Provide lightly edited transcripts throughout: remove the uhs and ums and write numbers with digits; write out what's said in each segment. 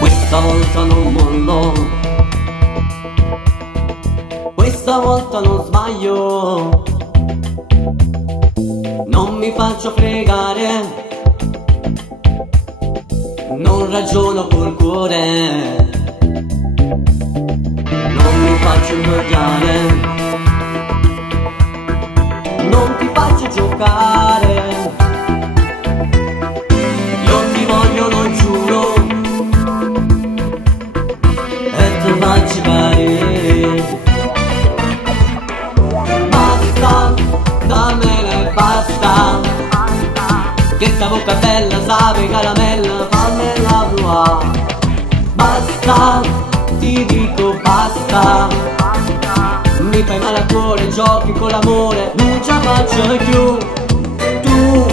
Questa volta non mollo, questa volta non sbaglio, non mi faccio fregare, non ragiono col cuore, non mi faccio ingaggiare, non ti faccio giocare, io ti voglio, lo giuro, facci cadere. Basta, dammela e basta, che sta bocca bella sape caramella, fammela provare. Basta, ti dico basta, mi fai male al cuore, giochi con l'amore, non ce la faccio più. Tu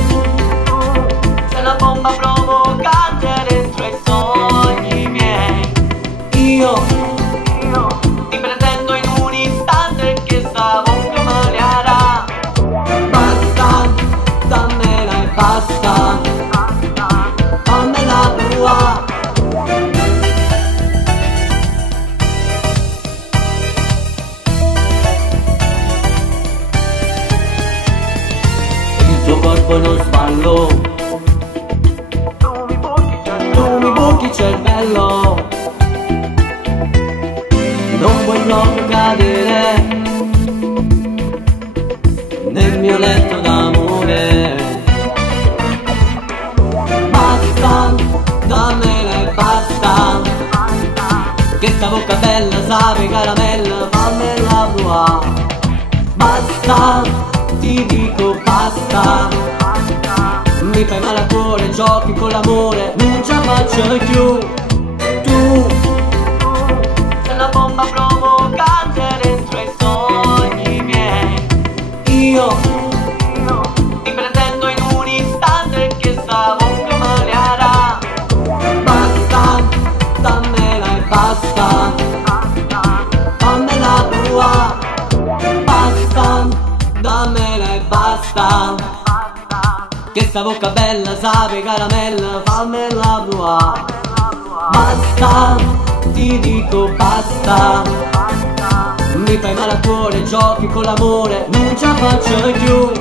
sei una bomba provocante dentro i sogni miei. Io ti pretendo in un istante che sta bocca malearà. Basta, dammela e basta, fammela tua. Il tuo corpo è uno sballo, tu mi buchi il cervello, non vuoi proprio cadere nel mio letto d'amore. Basta, dammela e basta, che sta bocca bella sape caramella, fammela provare. Basta, ti dico basta, mi fai male al cuore, giochi con l'amore, non ce la faccio più. Tu una bomba provocante dentro i sogni miei. Io ti pretendo in un istante che sta bocca malearà. Basta, dammela e basta, fammela tua. Basta, dammela e basta, che sta bocca bella sape caramella, fammela tua. Basta, ti dico basta, mi fai male al cuore, giochi con l'amore, non ce la faccio più.